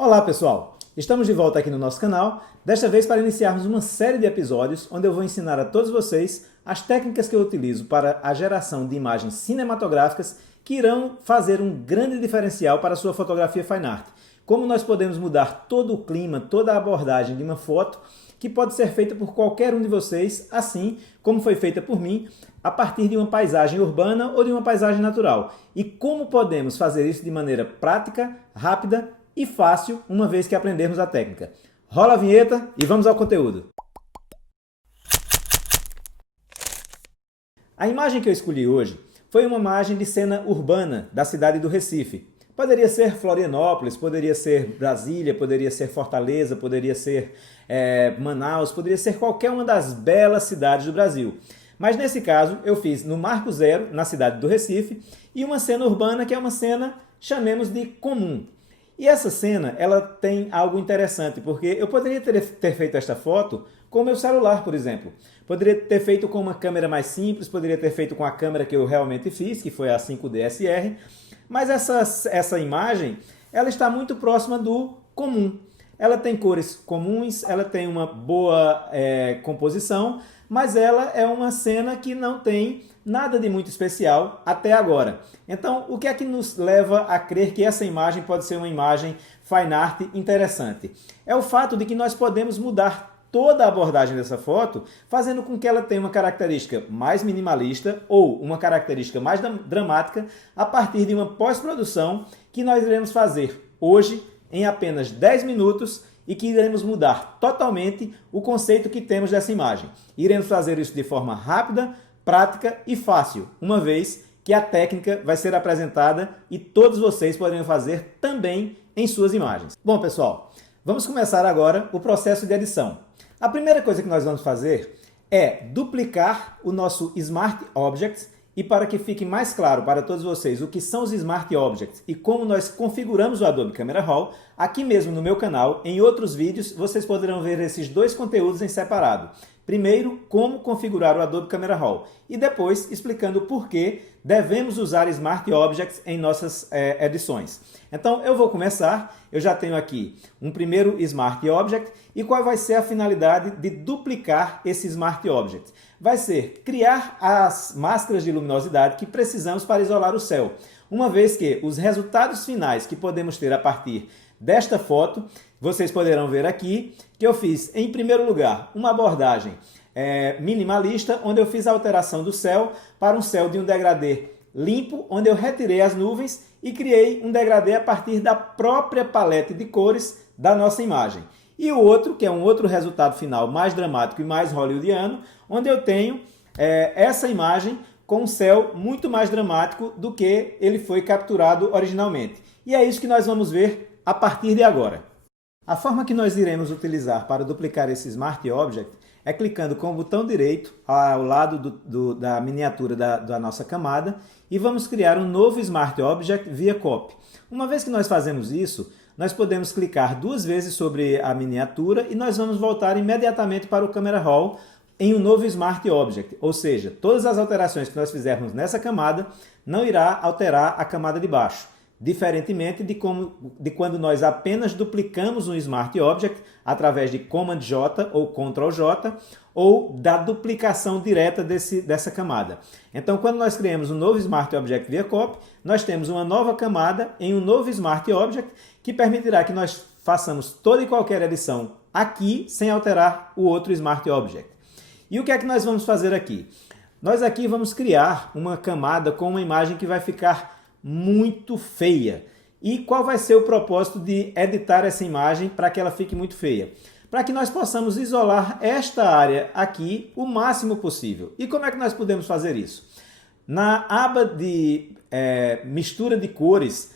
Olá pessoal, estamos de volta aqui no nosso canal, desta vez para iniciarmos uma série de episódios onde eu vou ensinar a todos vocês as técnicas que eu utilizo para a geração de imagens cinematográficas que irão fazer um grande diferencial para a sua fotografia fine art. Como nós podemos mudar todo o clima, toda a abordagem de uma foto que pode ser feita por qualquer um de vocês, assim como foi feita por mim, a partir de uma paisagem urbana ou de uma paisagem natural. E como podemos fazer isso de maneira prática, rápida e fácil, uma vez que aprendermos a técnica. Rola a vinheta e vamos ao conteúdo. A imagem que eu escolhi hoje foi uma imagem de cena urbana da cidade do Recife. Poderia ser Florianópolis, poderia ser Brasília, poderia ser Fortaleza, poderia ser Manaus, poderia ser qualquer uma das belas cidades do Brasil. Mas nesse caso eu fiz no Marco Zero, na cidade do Recife, e uma cena urbana que é uma cena, chamemos de comum. E essa cena, ela tem algo interessante, porque eu poderia ter feito esta foto com o meu celular, por exemplo. Poderia ter feito com uma câmera mais simples, poderia ter feito com a câmera que eu realmente fiz, que foi a 5D SR, mas essa imagem, ela está muito próxima do comum. Ela tem cores comuns, ela tem uma boa composição, mas ela é uma cena que não tem nada de muito especial até agora. Então, o que é que nos leva a crer que essa imagem pode ser uma imagem fine art interessante? É o fato de que nós podemos mudar toda a abordagem dessa foto, fazendo com que ela tenha uma característica mais minimalista ou uma característica mais dramática a partir de uma pós-produção que nós iremos fazer hoje em apenas 10 minutos e que iremos mudar totalmente o conceito que temos dessa imagem. Iremos fazer isso de forma rápida, prática e fácil, uma vez que a técnica vai ser apresentada e todos vocês poderão fazer também em suas imagens. Bom, pessoal, vamos começar agora o processo de edição. A primeira coisa que nós vamos fazer é duplicar o nosso Smart Objects, e para que fique mais claro para todos vocês o que são os Smart Objects e como nós configuramos o Adobe Camera Raw, aqui mesmo no meu canal, em outros vídeos, vocês poderão ver esses dois conteúdos em separado. Primeiro, como configurar o Adobe Camera Raw e depois explicando por que devemos usar Smart Objects em nossas edições. Então eu vou começar, eu já tenho aqui um primeiro Smart Object e qual vai ser a finalidade de duplicar esse Smart Object? Vai ser criar as máscaras de luminosidade que precisamos para isolar o céu, uma vez que os resultados finais que podemos ter a partir desta foto, vocês poderão ver aqui que eu fiz, em primeiro lugar, uma abordagem minimalista, onde eu fiz a alteração do céu para um céu de um degradê limpo, onde eu retirei as nuvens e criei um degradê a partir da própria paleta de cores da nossa imagem. E o outro, que é um outro resultado final mais dramático e mais hollywoodiano, onde eu tenho essa imagem com um céu muito mais dramático do que ele foi capturado originalmente. E é isso que nós vamos ver a partir de agora. A forma que nós iremos utilizar para duplicar esse Smart Object é clicando com o botão direito ao lado da miniatura da nossa camada e vamos criar um novo Smart Object via Copy. Uma vez que nós fazemos isso, nós podemos clicar duas vezes sobre a miniatura e nós vamos voltar imediatamente para o Camera Raw em um novo Smart Object, ou seja, todas as alterações que nós fizermos nessa camada não irá alterar a camada de baixo, diferentemente de quando nós apenas duplicamos um Smart Object através de Command J ou Ctrl J ou da duplicação direta dessa camada. Então, quando nós criamos um novo Smart Object via Copy, nós temos uma nova camada em um novo Smart Object que permitirá que nós façamos toda e qualquer edição aqui sem alterar o outro Smart Object. E o que é que nós vamos fazer aqui? Nós aqui vamos criar uma camada com uma imagem que vai ficar muito feia. E qual vai ser o propósito de editar essa imagem para que ela fique muito feia? Para que nós possamos isolar esta área aqui o máximo possível. E como é que nós podemos fazer isso? Na aba de mistura de cores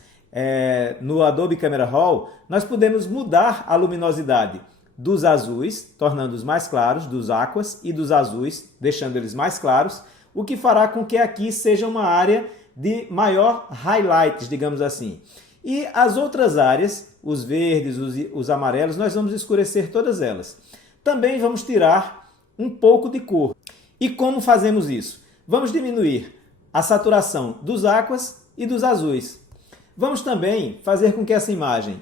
no Adobe Camera Raw, nós podemos mudar a luminosidade dos azuis, tornando-os mais claros, dos aquas e dos azuis, deixando eles mais claros, o que fará com que aqui seja uma área de maior highlights, digamos assim. E as outras áreas, os verdes, os amarelos, nós vamos escurecer todas elas. Também vamos tirar um pouco de cor. E como fazemos isso? Vamos diminuir a saturação dos aquas e dos azuis. Vamos também fazer com que essa imagem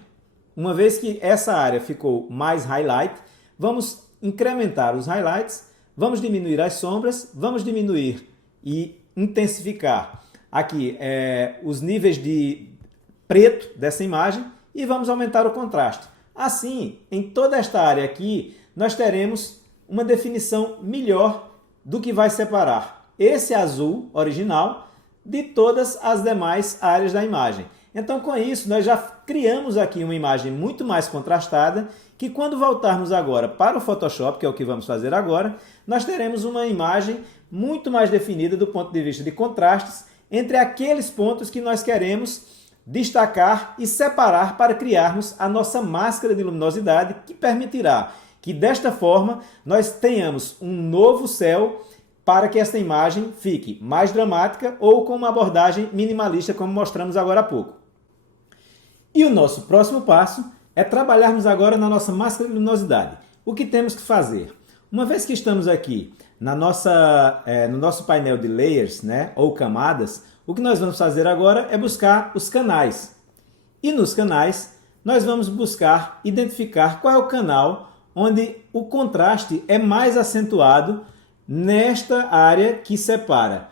uma vez que essa área ficou mais highlight, vamos incrementar os highlights, vamos diminuir as sombras, vamos diminuir e intensificar aqui os níveis de preto dessa imagem e vamos aumentar o contraste. Assim, em toda esta área aqui, nós teremos uma definição melhor do que vai separar esse azul original de todas as demais áreas da imagem. Então, com isso, nós já criamos aqui uma imagem muito mais contrastada, que quando voltarmos agora para o Photoshop, que é o que vamos fazer agora, nós teremos uma imagem muito mais definida do ponto de vista de contrastes entre aqueles pontos que nós queremos destacar e separar para criarmos a nossa máscara de luminosidade, que permitirá que desta forma nós tenhamos um novo céu para que esta imagem fique mais dramática ou com uma abordagem minimalista, como mostramos agora há pouco. E o nosso próximo passo é trabalharmos agora na nossa máscara de luminosidade. O que temos que fazer? Uma vez que estamos aqui no nosso painel de layers, né, ou camadas, o que nós vamos fazer agora é buscar os canais. E nos canais, nós vamos buscar identificar qual é o canal onde o contraste é mais acentuado nesta área que separa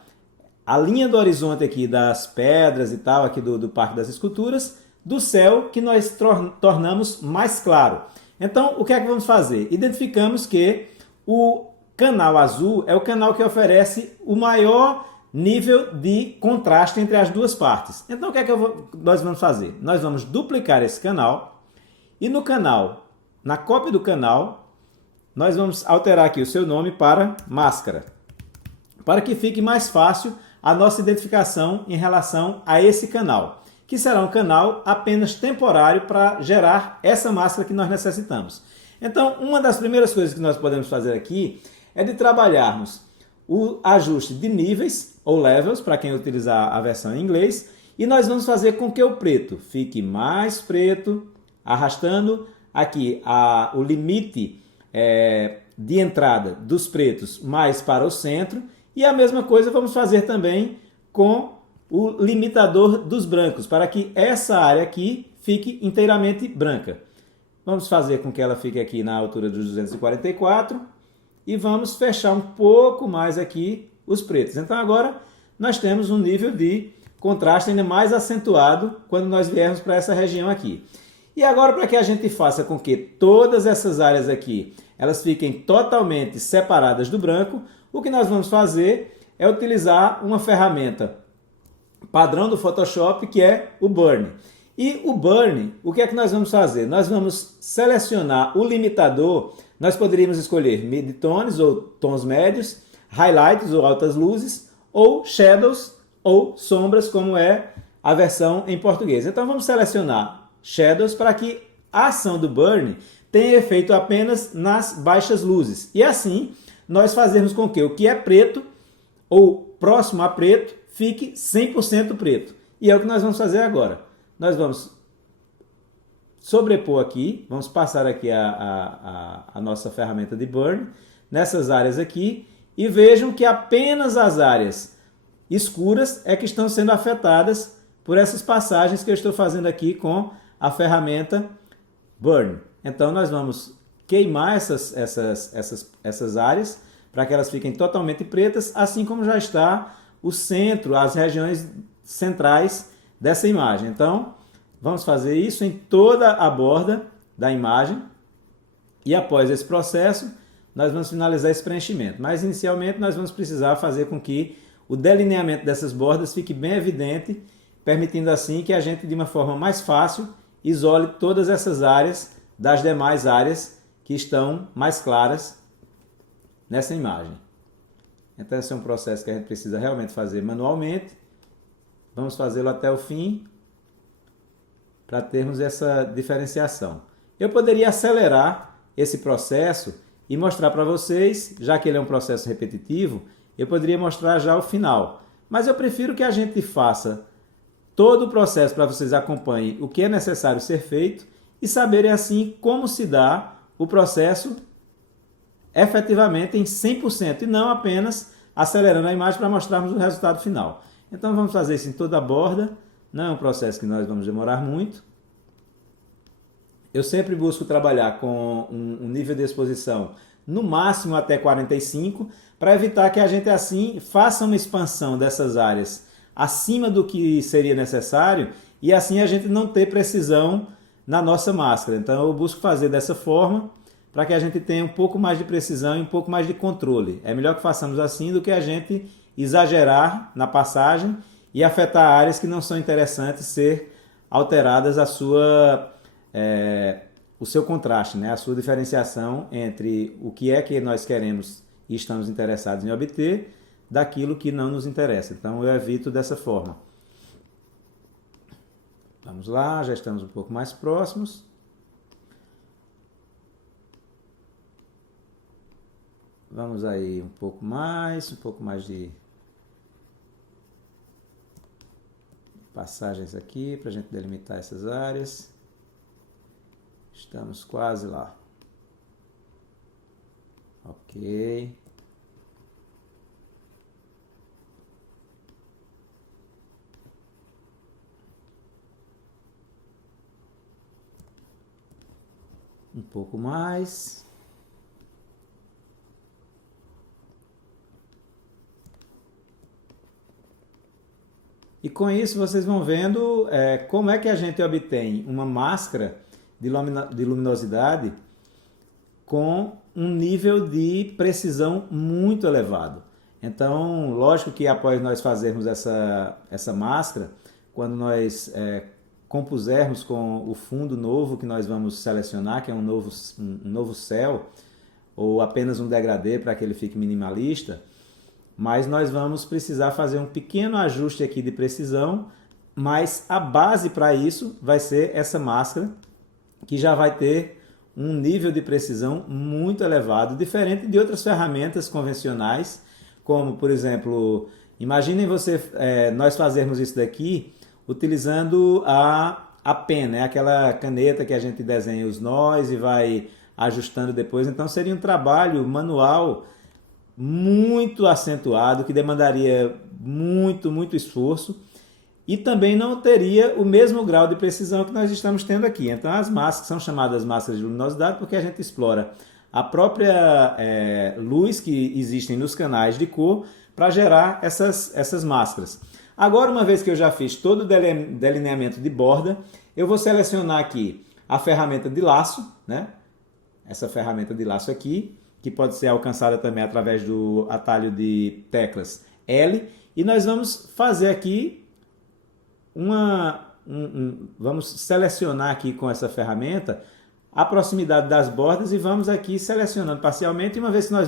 a linha do horizonte aqui das pedras e tal, aqui do Parque das Esculturas, do céu que nós tornamos mais claro. Então, o que é que vamos fazer? Identificamos que o canal azul é o canal que oferece o maior nível de contraste entre as duas partes. Então, o que é que nós vamos fazer? Nós vamos duplicar esse canal e no canal, na cópia do canal, nós vamos alterar aqui o seu nome para máscara, para que fique mais fácil a nossa identificação em relação a esse canal, que será um canal apenas temporário para gerar essa máscara que nós necessitamos. Então, uma das primeiras coisas que nós podemos fazer aqui é de trabalharmos o ajuste de níveis, ou levels, para quem utilizar a versão em inglês, e nós vamos fazer com que o preto fique mais preto, arrastando aqui o limite de entrada dos pretos mais para o centro, e a mesma coisa vamos fazer também com o limitador dos brancos, para que essa área aqui fique inteiramente branca. Vamos fazer com que ela fique aqui na altura dos 244 e vamos fechar um pouco mais aqui os pretos. Então agora nós temos um nível de contraste ainda mais acentuado quando nós viermos para essa região aqui. E agora, para que a gente faça com que todas essas áreas aqui elas fiquem totalmente separadas do branco, o que nós vamos fazer é utilizar uma ferramenta padrão do Photoshop, que é o Burn. E o Burn, o que é que nós vamos fazer? Nós vamos selecionar o limitador, nós poderíamos escolher midtones ou tons médios, highlights ou altas luzes, ou shadows ou sombras, como é a versão em português. Então vamos selecionar shadows para que a ação do Burn tenha efeito apenas nas baixas luzes. E assim nós fazemos com que o que é preto ou próximo a preto fique 100% preto. E é o que nós vamos fazer agora. Nós vamos sobrepor aqui, vamos passar aqui a nossa ferramenta de Burn nessas áreas aqui e vejam que apenas as áreas escuras é que estão sendo afetadas por essas passagens que eu estou fazendo aqui com a ferramenta Burn. Então nós vamos queimar essas áreas para que elas fiquem totalmente pretas, assim como já está o centro, as regiões centrais dessa imagem. Então, vamos fazer isso em toda a borda da imagem e após esse processo, nós vamos finalizar esse preenchimento. Mas, inicialmente, nós vamos precisar fazer com que o delineamento dessas bordas fique bem evidente, permitindo assim que a gente, de uma forma mais fácil, isole todas essas áreas das demais áreas que estão mais claras nessa imagem. Então, esse é um processo que a gente precisa realmente fazer manualmente. Vamos fazê-lo até o fim para termos essa diferenciação. Eu poderia acelerar esse processo e mostrar para vocês, já que ele é um processo repetitivo, eu poderia mostrar já o final. Mas eu prefiro que a gente faça todo o processo para vocês acompanhem o que é necessário ser feito e saberem assim como se dá o processo efetivamente em 100% e não apenas acelerando a imagem para mostrarmos o resultado final. Então vamos fazer isso em toda a borda, não é um processo que nós vamos demorar muito. eu sempre busco trabalhar com um nível de exposição no máximo até 45, para evitar que a gente assim faça uma expansão dessas áreas acima do que seria necessário e assim a gente não ter precisão na nossa máscara. Então eu busco fazer dessa forma para que a gente tenha um pouco mais de precisão e um pouco mais de controle. É melhor que façamos assim do que a gente exagerar na passagem e afetar áreas que não são interessantes ser alteradas o seu contraste, né? A sua diferenciação entre o que é que nós queremos e estamos interessados em obter daquilo que não nos interessa. Então eu evito dessa forma. Vamos lá, já estamos um pouco mais próximos. Vamos aí um pouco mais de passagens aqui para a gente delimitar essas áreas. Estamos quase lá. Ok. Um pouco mais. E com isso vocês vão vendo como é que a gente obtém uma máscara de luminosidade com um nível de precisão muito elevado. Então, lógico que após nós fazermos essa máscara, quando nós compusermos com o fundo novo que nós vamos selecionar, que é um novo céu, ou apenas um degradê para que ele fique minimalista, mas nós vamos precisar fazer um pequeno ajuste aqui de precisão, mas a base para isso vai ser essa máscara, que já vai ter um nível de precisão muito elevado, diferente de outras ferramentas convencionais, como, por exemplo, imaginem nós fazermos isso daqui utilizando a pen, né? Aquela caneta que a gente desenha os nós e vai ajustando depois. Então seria um trabalho manual muito acentuado, que demandaria muito esforço e também não teria o mesmo grau de precisão que nós estamos tendo aqui. Então as máscaras são chamadas máscaras de luminosidade porque a gente explora a própria luz que existem nos canais de cor para gerar essas máscaras. Agora, uma vez que eu já fiz todo o delineamento de borda, eu vou selecionar aqui a ferramenta de laço, né? Essa ferramenta de laço aqui, que pode ser alcançada também através do atalho de teclas L, e nós vamos fazer aqui vamos selecionar aqui com essa ferramenta a proximidade das bordas e vamos aqui selecionando parcialmente. E uma vez que nós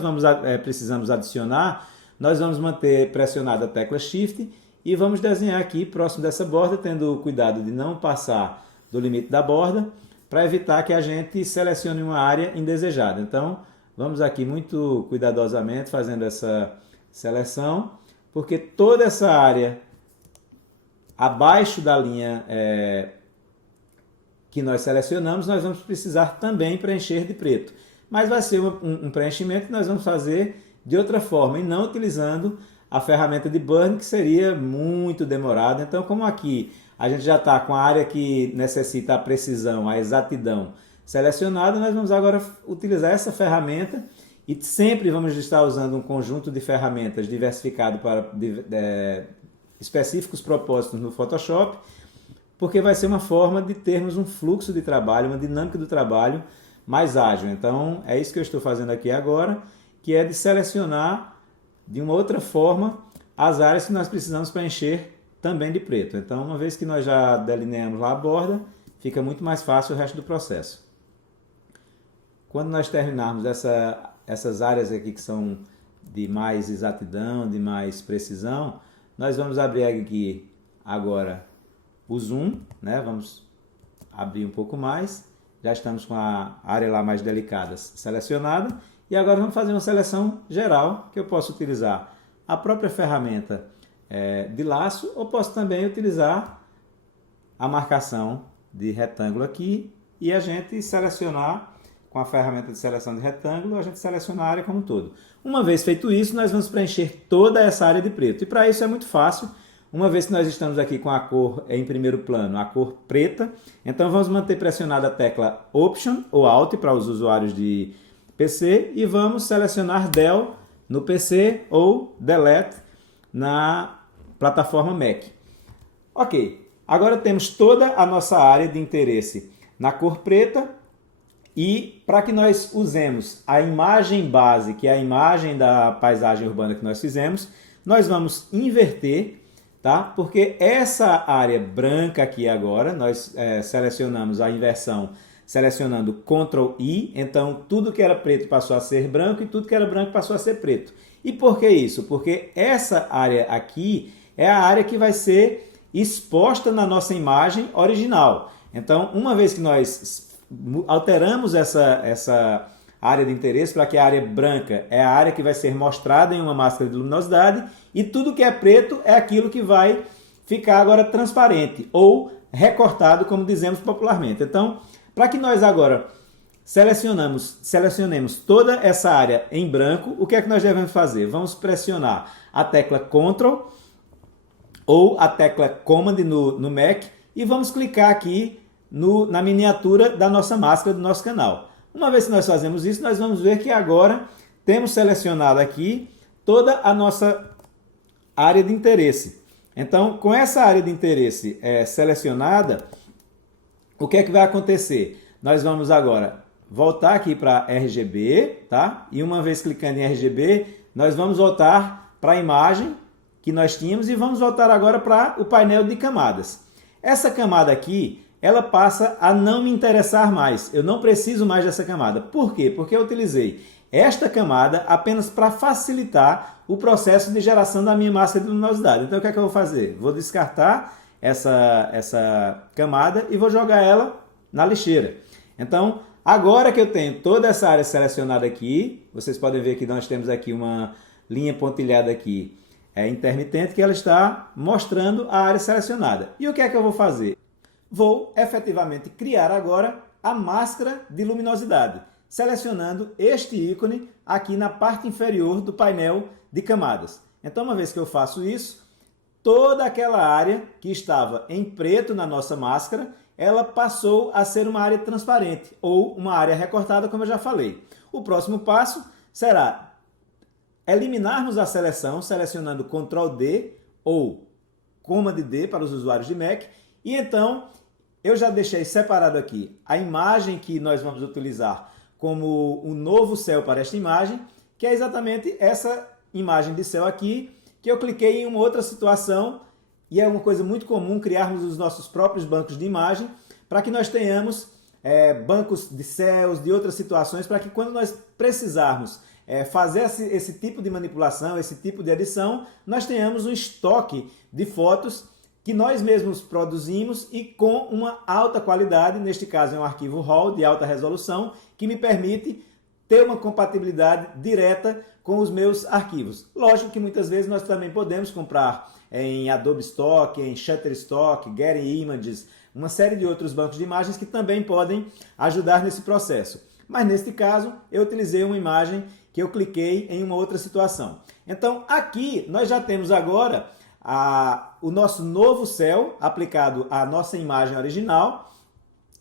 precisamos adicionar, nós vamos manter pressionada a tecla Shift e vamos desenhar aqui próximo dessa borda, tendo cuidado de não passar do limite da borda, para evitar que a gente selecione uma área indesejada. Então, vamos aqui muito cuidadosamente fazendo essa seleção, porque toda essa área abaixo da linha que nós selecionamos, nós vamos precisar também preencher de preto. Mas vai ser um preenchimento que nós vamos fazer de outra forma e não utilizando a ferramenta de burn, que seria muito demorado. Então, como aqui a gente já está com a área que necessita a precisão, a exatidão selecionada, nós vamos agora utilizar essa ferramenta e sempre vamos estar usando um conjunto de ferramentas diversificado para específicos propósitos no Photoshop, porque vai ser uma forma de termos um fluxo de trabalho, uma dinâmica do trabalho mais ágil. Então, é isso que eu estou fazendo aqui agora, que é de selecionar de uma outra forma as áreas que nós precisamos preencher também de preto. Então, uma vez que nós já delineamos lá a borda, fica muito mais fácil o resto do processo. Quando nós terminarmos essas áreas aqui que são de mais exatidão, de mais precisão, nós vamos abrir aqui agora o zoom, né? Vamos abrir um pouco mais. Já estamos com a área lá mais delicada selecionada. E agora vamos fazer uma seleção geral, que eu posso utilizar a própria ferramenta de laço, ou posso também utilizar a marcação de retângulo aqui e a gente selecionar com a ferramenta de seleção de retângulo, a gente seleciona a área como um todo. Uma vez feito isso, nós vamos preencher toda essa área de preto. E para isso é muito fácil, Uma vez que nós estamos aqui com a cor em primeiro plano, a cor preta, então vamos manter pressionada a tecla Option ou Alt para os usuários de PC e vamos selecionar Del no PC ou Delete na plataforma Mac. Ok, agora temos toda a nossa área de interesse na cor preta e para que nós usemos a imagem base, que é a imagem da paisagem urbana que nós fizemos, nós vamos inverter, tá? Porque essa área branca aqui agora, nós selecionamos a inversão selecionando Ctrl I, então tudo que era preto passou a ser branco e tudo que era branco passou a ser preto. E por que isso? Porque essa área aqui é a área que vai ser exposta na nossa imagem original. Então, uma vez que nós alteramos essa área de interesse para que a área branca é a área que vai ser mostrada em uma máscara de luminosidade e tudo que é preto é aquilo que vai ficar agora transparente ou recortado, como dizemos popularmente. Então, para que nós agora selecionemos toda essa área em branco, o que é que nós devemos fazer? Vamos pressionar a tecla Ctrl ou a tecla Command no Mac e vamos clicar aqui na miniatura da nossa máscara do nosso canal. Uma vez que nós fazemos isso, nós vamos ver que agora temos selecionado aqui toda a nossa área de interesse. Então, com essa área de interesse selecionada, o que é que vai acontecer? Nós vamos agora voltar aqui para RGB, tá? E uma vez clicando em RGB, nós vamos voltar para a imagem que nós tínhamos e vamos voltar agora para o painel de camadas. Essa camada aqui, ela passa a não me interessar mais. Eu não preciso mais dessa camada. Por quê? Porque eu utilizei esta camada apenas para facilitar o processo de geração da minha máscara de luminosidade. Então, o que é que eu vou fazer? Vou descartar essa camada e vou jogar ela na lixeira. Então, agora que eu tenho toda essa área selecionada aqui, vocês podem ver que nós temos aqui uma linha pontilhada aqui, intermitente, que ela está mostrando a área selecionada. E o que é que eu vou fazer? Vou efetivamente criar agora a máscara de luminosidade, selecionando este ícone aqui na parte inferior do painel de camadas. Então, uma vez que eu faço isso, toda aquela área que estava em preto na nossa máscara, ela passou a ser uma área transparente ou uma área recortada, como eu já falei. O próximo passo será eliminarmos a seleção, selecionando Ctrl D ou Command D para os usuários de Mac, e então eu já deixei separado aqui a imagem que nós vamos utilizar como um novo céu para esta imagem, que é exatamente essa imagem de céu aqui, que eu cliquei em uma outra situação, e é uma coisa muito comum criarmos os nossos próprios bancos de imagem, para que nós tenhamos bancos de céus, de outras situações, para que quando nós precisarmos fazer esse tipo de manipulação, esse tipo de edição, nós tenhamos um estoque de fotos que nós mesmos produzimos e com uma alta qualidade, neste caso é um arquivo RAW de alta resolução, que me permite ter uma compatibilidade direta com os meus arquivos. Lógico que muitas vezes nós também podemos comprar em Adobe Stock, em Shutterstock, Getty Images, uma série de outros bancos de imagens que também podem ajudar nesse processo. Mas neste caso, eu utilizei uma imagem que eu cliquei em uma outra situação. Então aqui nós já temos agora o nosso novo céu aplicado à nossa imagem original,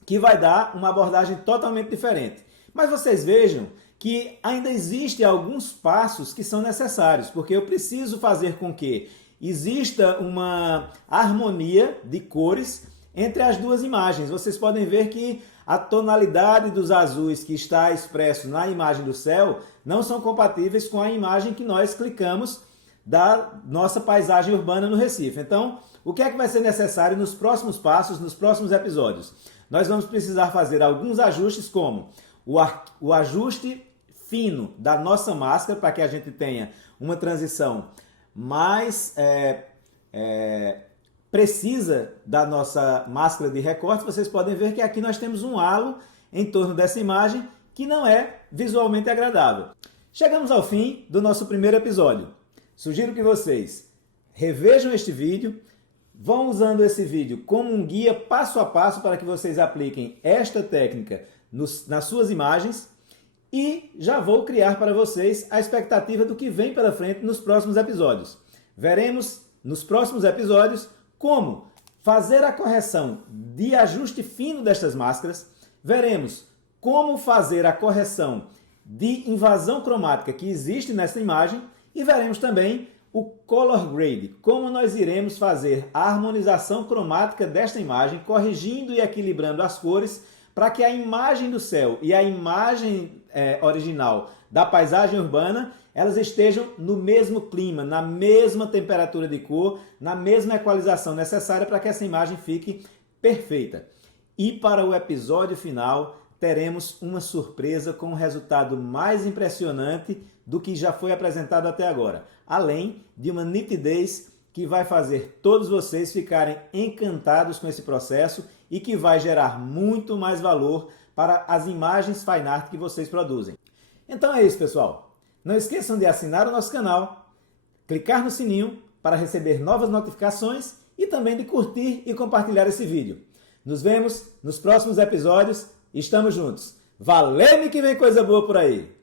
que vai dar uma abordagem totalmente diferente. Mas vocês vejam que ainda existem alguns passos que são necessários, porque eu preciso fazer com que exista uma harmonia de cores entre as duas imagens. Vocês podem ver que a tonalidade dos azuis que está expresso na imagem do céu não são compatíveis com a imagem que nós clicamos da nossa paisagem urbana no Recife. Então, o que é que vai ser necessário nos próximos passos, nos próximos episódios? Nós vamos precisar fazer alguns ajustes, como o ajuste fino da nossa máscara, para que a gente tenha uma transição mais precisa da nossa máscara de recorte. Vocês podem ver que aqui nós temos um halo em torno dessa imagem que não é visualmente agradável. Chegamos ao fim do nosso primeiro episódio. Sugiro que vocês revejam este vídeo, vão usando esse vídeo como um guia passo a passo para que vocês apliquem esta técnica nas suas imagens, e já vou criar para vocês a expectativa do que vem pela frente nos próximos episódios. Veremos nos próximos episódios como fazer a correção de ajuste fino destas máscaras, veremos como fazer a correção de invasão cromática que existe nessa imagem e veremos também o Color Grade, como nós iremos fazer a harmonização cromática desta imagem, corrigindo e equilibrando as cores para que a imagem do céu e a imagem original da paisagem urbana elas estejam no mesmo clima, na mesma temperatura de cor, na mesma equalização necessária para que essa imagem fique perfeita. E para o episódio final, teremos uma surpresa com um resultado mais impressionante do que já foi apresentado até agora, além de uma nitidez que vai fazer todos vocês ficarem encantados com esse processo e que vai gerar muito mais valor para as imagens fine art que vocês produzem. Então é isso, pessoal. Não esqueçam de assinar o nosso canal, clicar no sininho para receber novas notificações e também de curtir e compartilhar esse vídeo. Nos vemos nos próximos episódios. Estamos juntos. Valeu, que vem coisa boa por aí!